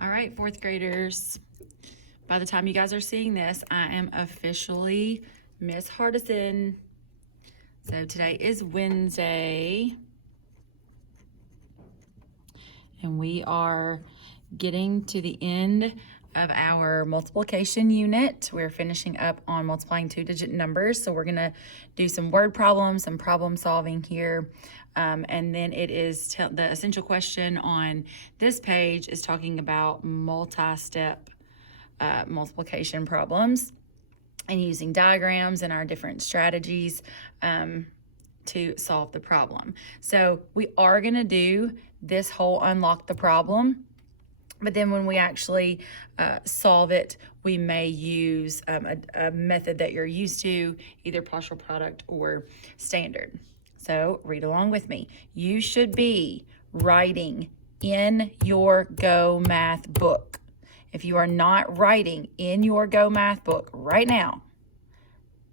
All right, fourth graders. By the time you guys are seeing this, I am officially Miss Hardison. So today is Wednesday, and we are getting to the end of our multiplication unit. We're finishing up on multiplying two-digit numbers, so we're gonna do some word problems, some problem solving here. And then it is the essential question on this page is talking about multi-step multiplication problems and using diagrams and our different strategies to solve the problem. So we are gonna do this whole unlock the problem, but then when we actually solve it, we may use a method that you're used to, either partial product or standard. So read along with me. You should be writing in your Go Math book. If you are not writing in your Go Math book right now,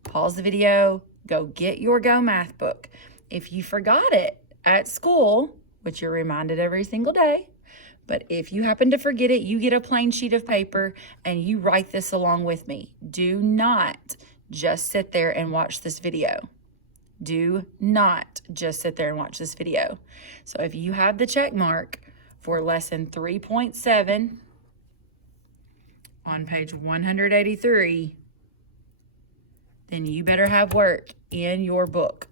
pause the video, go get your Go Math book. If you forgot it at school, which you're reminded every single day, but if you happen to forget it, you get a plain sheet of paper and you write this along with me. Do not just sit there and watch this video. Do not just sit there and watch this video. So if you have the check mark for lesson 3.7 on page 183, then you better have work in your book.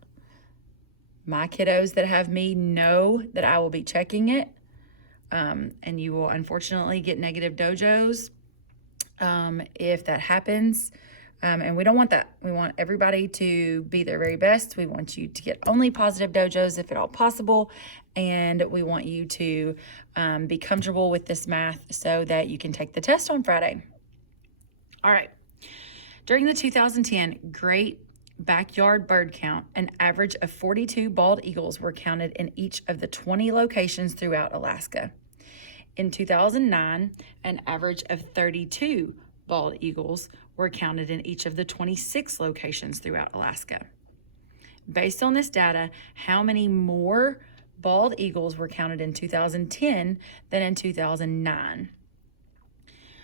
My kiddos that have me know that I will be checking it, and you will unfortunately get negative dojos if that happens. And we don't want that. We want everybody to be their very best. We want you to get only positive dojos if at all possible. And we want you to be comfortable with this math so that you can take the test on Friday. All right. During the 2010 Great Backyard Bird Count, an average of 42 bald eagles were counted in each of the 20 locations throughout Alaska. In 2009, an average of 32 bald eagles were counted in each of the 26 locations throughout Alaska. Based on this data, how many more bald eagles were counted in 2010 than in 2009?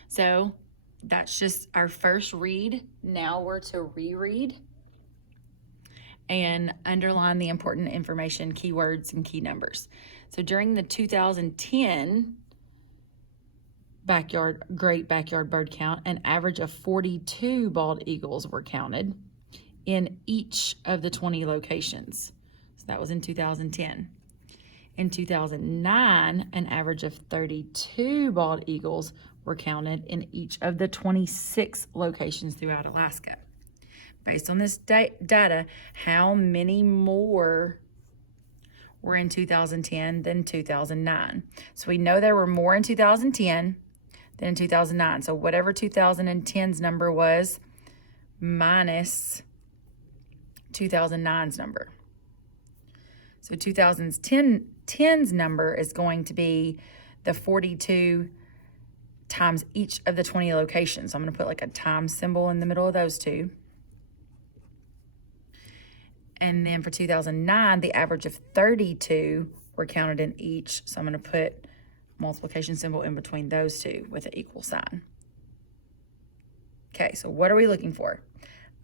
So that's just our first read. Now we're to reread and underline the important information, keywords, and key numbers. So during the 2010 Great Backyard Bird Count, an average of 42 bald eagles were counted in each of the 20 locations. So that was in 2010. In 2009, an average of 32 bald eagles were counted in each of the 26 locations throughout Alaska. Based on this data, how many more were in 2010 than 2009? So we know there were more in 2010 than in 2009. So whatever 2010's number was minus 2009's number. So 2010's number is going to be the 42 times each of the 20 locations. So I'm going to put like a times symbol in the middle of those two. And then for 2009, the average of 32 were counted in each. So I'm going to put multiplication symbol in between those two with an equal sign. Okay, so what are we looking for?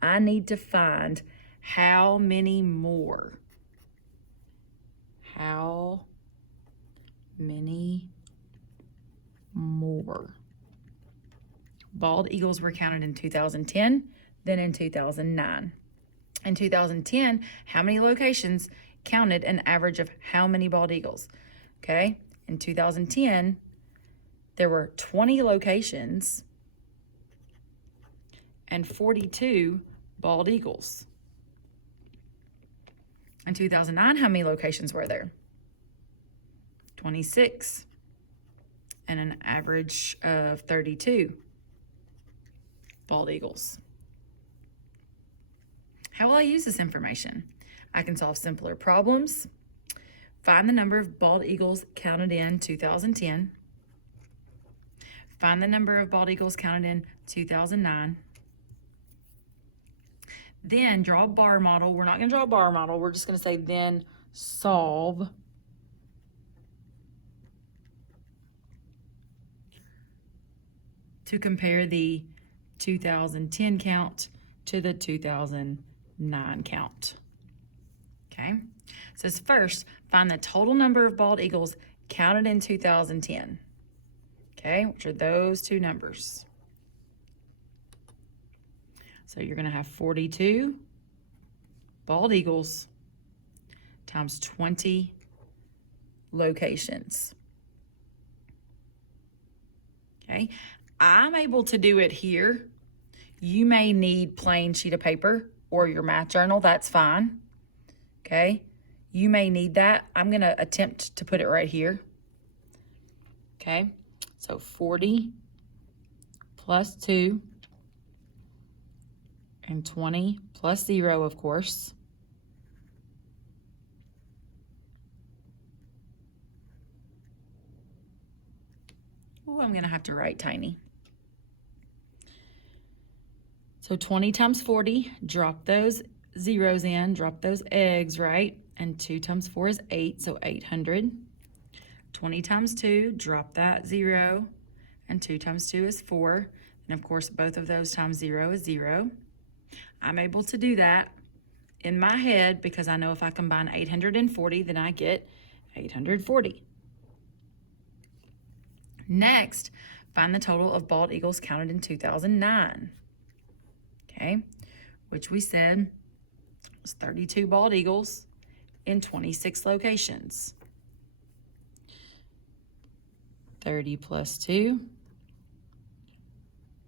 I need to find how many more. How many more bald eagles were counted in 2010 than in 2009? In 2010, how many locations counted an average of how many bald eagles? Okay, in 2010, there were 20 locations and 42 bald eagles. In 2009, how many locations were there? 26 and an average of 32 bald eagles. How will I use this information? I can solve simpler problems, find the number of bald eagles counted in 2010, find the number of bald eagles counted in 2009, then draw a bar model. We're not going to draw a bar model. We're just going to say then solve to compare the 2010 count to the 2009 count. Okay, so first, find the total number of bald eagles counted in 2010. Okay, which are those two numbers. So you're going to have 42 bald eagles times 20 locations. Okay, I'm able to do it here. You may need plain sheet of paper or your math journal, that's fine. Okay, you may need that. I'm going to attempt to put it right here. Okay, so 40 plus 2 and 20 plus 0, of course. Oh, I'm going to have to write tiny. So 20 times 40, drop those zeros in, drop those eggs, right? And 2 times 4 is 8, so 800. 20 times 2, drop that 0, and 2 times 2 is 4. And of course, both of those times 0 is 0. I'm able to do that in my head because I know if I combine 840, then I get 840. Next, find the total of bald eagles counted in 2009. Okay, which we said was 32 bald eagles in 26 locations. 30 plus 2,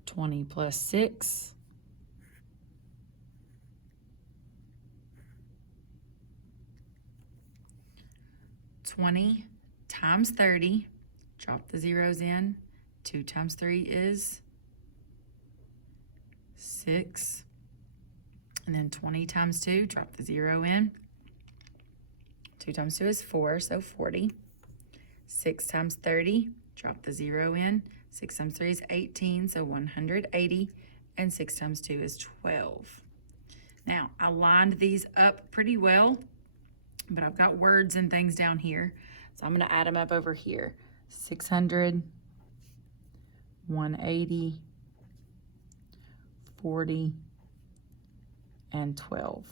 20 plus 6, 20 times 30, drop the zeros in, 2 times 3 is 6, and then 20 times 2, drop the 0 in, 2 times 2 is 4, so 40, 6 times 30, drop the 0 in, 6 times 3 is 18, so 180, and 6 times 2 is 12. Now, I lined these up pretty well, but I've got words and things down here, so I'm going to add them up over here. 600, 180, 40, and 12.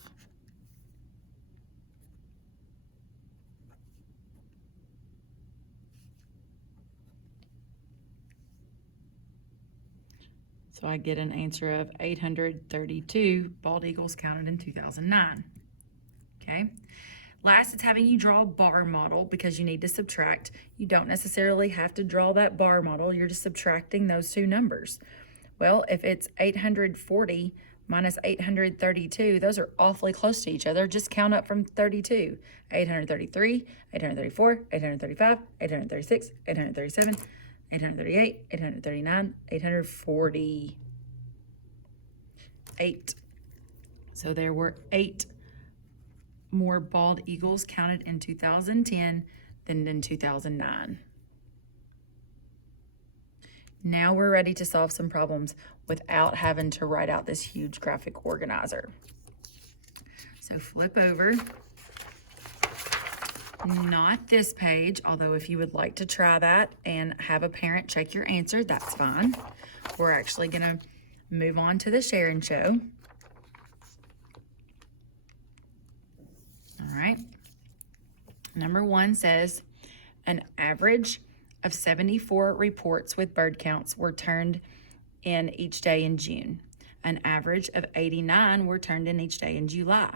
So I get an answer of 832 bald eagles counted in 2009. Okay. Last, it's having you draw a bar model because you need to subtract. You don't necessarily have to draw that bar model. You're just subtracting those two numbers. Well, if it's 840 minus 832, those are awfully close to each other. Just count up from 32. 833, 834, 835, 836, 837, 838, 839, 848. So there were 8 more bald eagles counted in 2010 than in 2009. Now we're ready to solve some problems without having to write out this huge graphic organizer. So flip over. Not this page, although if you would like to try that and have a parent check your answer, that's fine. We're actually gonna move on to the share and show. All right. Number 1 says, an average of 74 reports with bird counts were turned in each day in June. An average of 89 were turned in each day in July.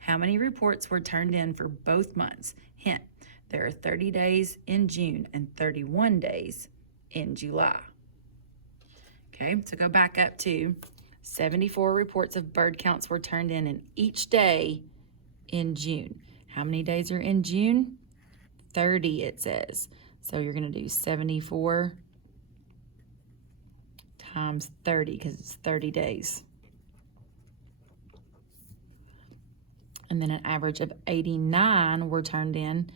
How many reports were turned in for both months? Hint, there are 30 days in June and 31 days in July. Okay, so go back up to 74 reports of bird counts were turned in each day in June. How many days are in June? 30, it says. So you're going to do 74 times 30 because it's 30 days. And then an average of 89 were turned in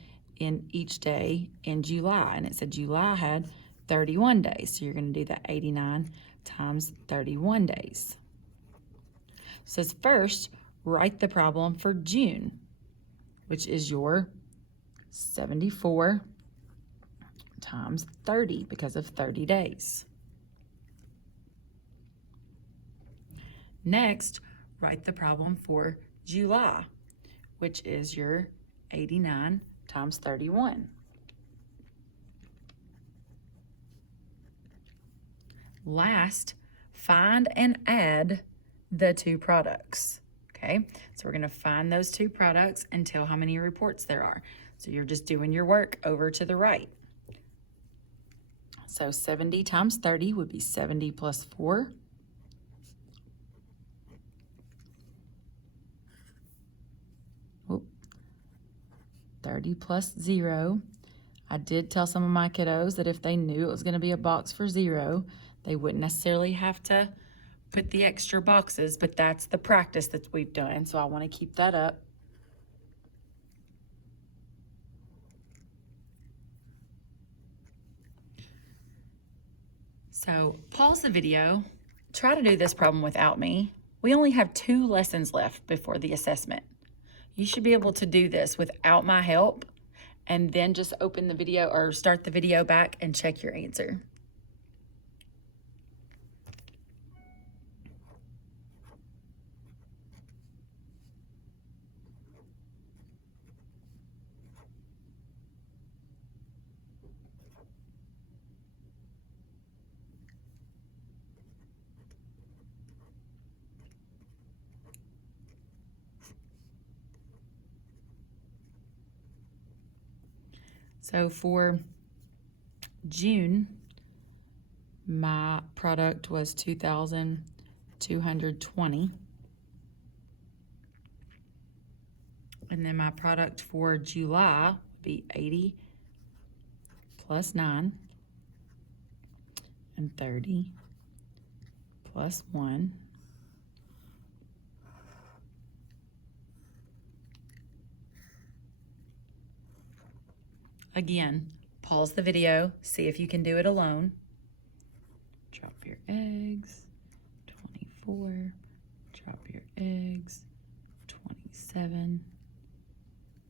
each day in July. And it said July had 31 days. So you're going to do that 89 times 31 days. So first, write the problem for June, which is your 74 times 30 because of 30 days. Next, write the problem for July, which is your 89 times 31. Last, find and add the two products. Okay, so we're going to find those two products and tell how many reports there are. So you're just doing your work over to the right. So 70 times 30 would be 70 plus 4. Oop. 30 plus 0. I did tell some of my kiddos that if they knew it was going to be a box for 0, they wouldn't necessarily have to put the extra boxes, but that's the practice that we've done, so I want to keep that up. So pause the video, try to do this problem without me. We only have 2 lessons left before the assessment. You should be able to do this without my help, and then just open the video or start the video back and check your answer. So for June, my product was 2,220. And then my product for July would be 80 plus 9 and 30 plus 1. Again, pause the video, see if you can do it alone. Drop your eggs, 24. Drop your eggs, 27.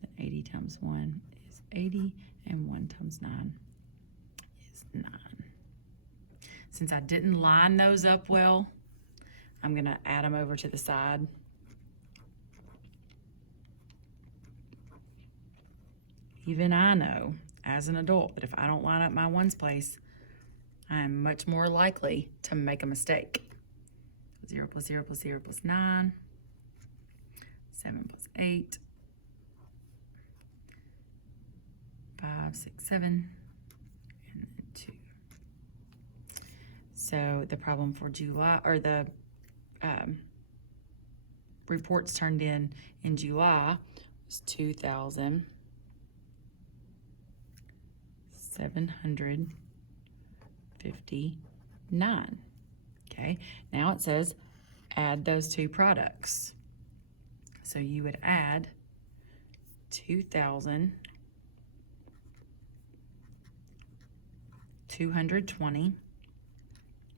Then 80 times 1 is 80, and 1 times 9 is 9. Since I didn't line those up well, I'm going to add them over to the side. Even I know, as an adult, that if I don't line up my ones place, I'm much more likely to make a mistake. 0 plus 0 plus 0 plus 9. 7 plus 8. 5, 6, 7. And then 2. So the problem for July, or the reports turned in July was 2,759. Okay, now it says add those two products. So you would add 2,220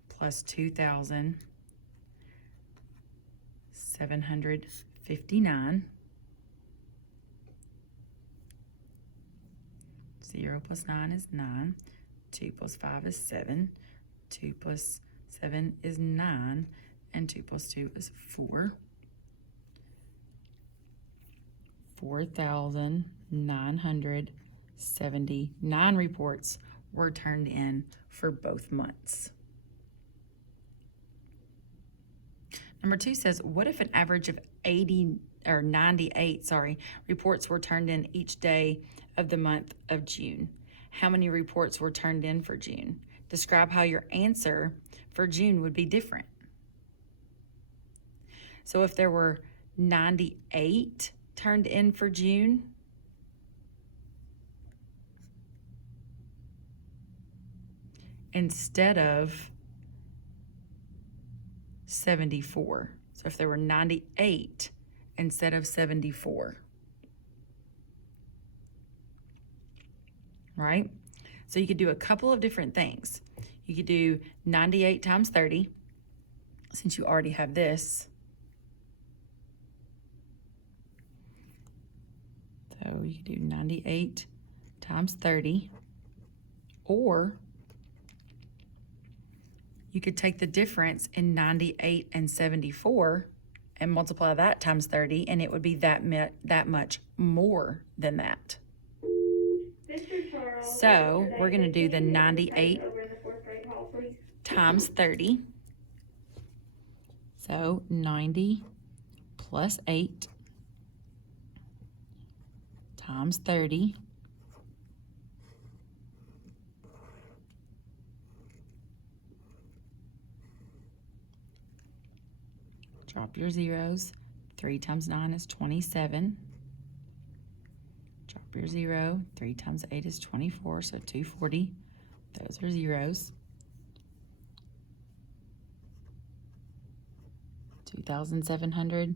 plus 2,759. 0 plus 9 is 9. 2 plus 5 is 7. 2 plus 7 is 9. And 2 plus 2 is 4. 4,979 reports were turned in for both months. Number 2 says, what if an average of 98 reports were turned in each day of the month of June? How many reports were turned in for June? Describe how your answer for June would be different. So if there were 98 turned in for June, instead of 74. So if there were 98 instead of 74. Right? So you could do a couple of different things. You could do 98 times 30, since you already have this. So you could do 98 times 30, or you could take the difference in 98 and 74 and multiply that times 30, and it would be that much more than that. So we're going to do the 98 times 30. So 90 plus 8 times 30. Drop your zeros. 3 times 9 is 27. Drop your 0. 3 times 8 is 24, so 240. Those are zeros. 2,700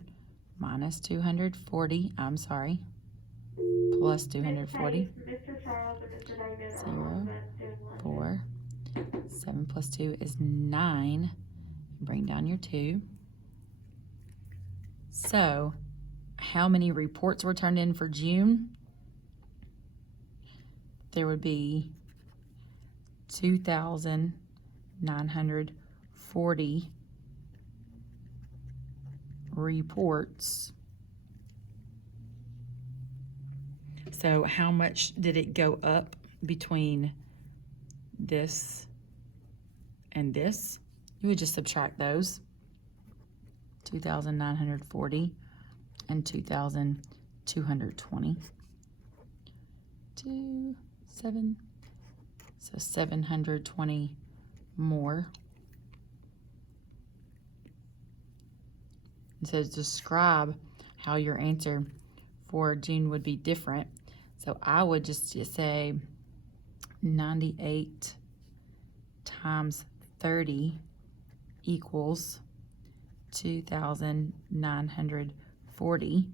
minus 240, I'm sorry, plus 240. 0, 4, 7 plus 2 is 9. Bring down your 2. So, how many reports were turned in for June? There would be 2,940 reports. So how much did it go up between this and this? You would just subtract those. 2,940 and 2,220. 7. So 720 more. It says describe how your answer for June would be different. So I would just say 98 times 30 equals 2,940.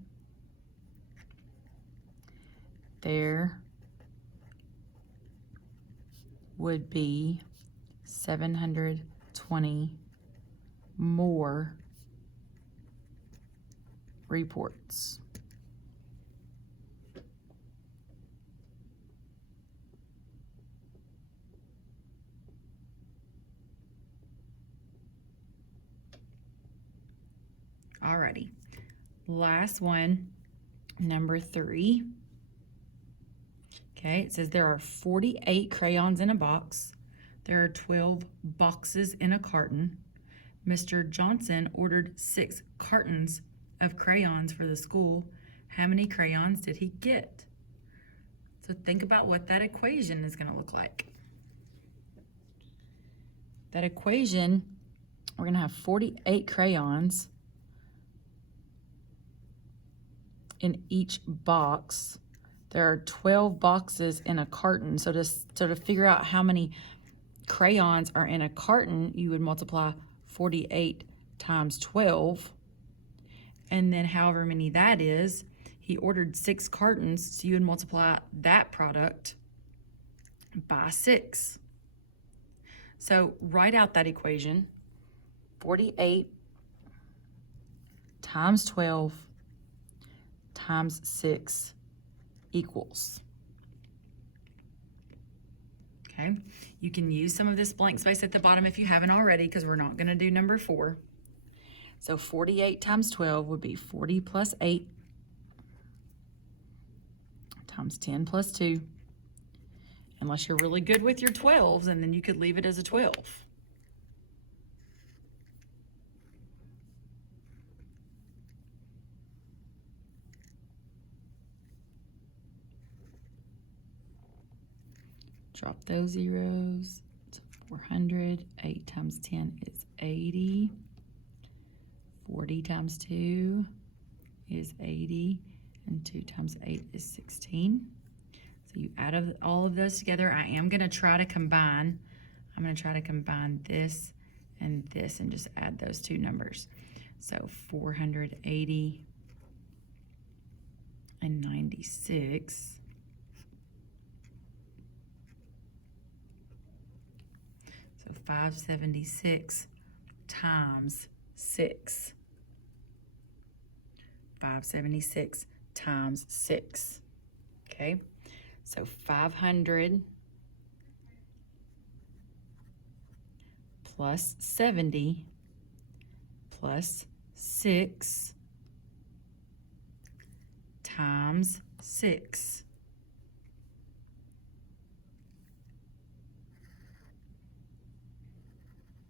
There would be 720 more reports. Alrighty, last one, number 3. Okay, it says there are 48 crayons in a box. There are 12 boxes in a carton. Mr. Johnson ordered 6 cartons of crayons for the school. How many crayons did he get? So think about what that equation is going to look like. That equation, we're going to have 48 crayons in each box. There are 12 boxes in a carton. So to figure out how many crayons are in a carton, you would multiply 48 times 12. And then however many that is, he ordered 6 cartons, so you would multiply that product by 6. So write out that equation. 48 times 12 times 6 equals. Okay, you can use some of this blank space at the bottom if you haven't already, because we're not going to do number 4. So 48 times 12 would be 40 plus 8 times 10 plus 2. Unless you're really good with your 12s, and then you could leave it as a 12. Drop those zeros. It's 400. 8 times 10 is 80. 40 times 2 is 80. And 2 times 8 is 16. So you add all of those together. I am going to try to combine. I'm going to try to combine this and just add those two numbers. So 480 and 96. So 576 times 6. 576 times 6. Okay, so 500 plus 70 plus 6 times 6.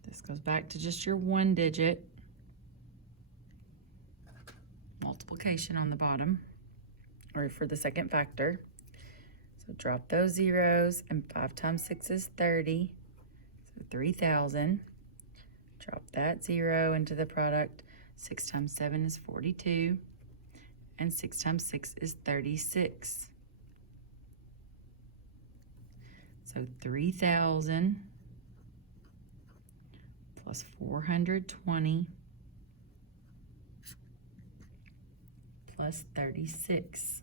This goes back to just your 1-digit multiplication on the bottom, or for the second factor. So drop those zeros, and 5 times 6 is 30, so 3,000. Drop that 0 into the product. 6 times 7 is 42, and 6 times 6 is 36. So 3,000 plus 420 plus 36.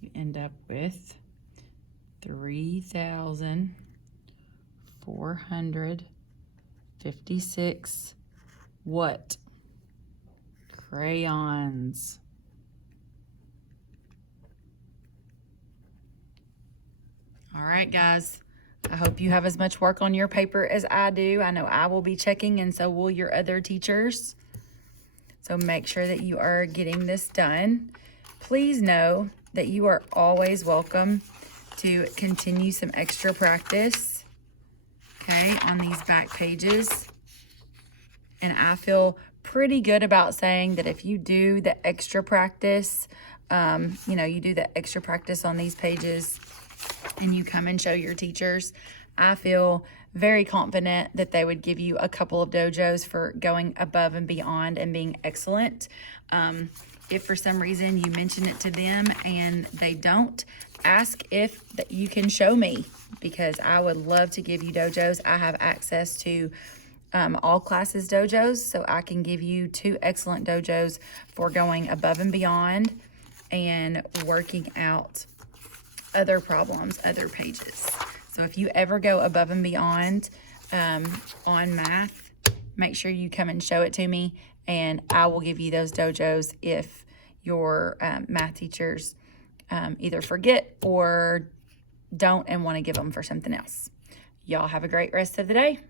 You end up with 3,456 what? Crayons. All right, guys. I hope you have as much work on your paper as I do. I know I will be checking, and so will your other teachers. So make sure that you are getting this done. Please know that you are always welcome to continue some extra practice, okay, on these back pages. And I feel pretty good about saying that if you do the extra practice, you do the extra practice on these pages and you come and show your teachers, I feel very confident that they would give you a couple of dojos for going above and beyond and being excellent. If for some reason you mention it to them and they don't, ask if you can show me, because I would love to give you dojos. I have access to all classes dojos, so I can give you 2 excellent dojos for going above and beyond and working out other problems, other pages. So if you ever go above and beyond on math, make sure you come and show it to me, and I will give you those dojos if your math teachers either forget or don't and want to give them for something else. Y'all have a great rest of the day.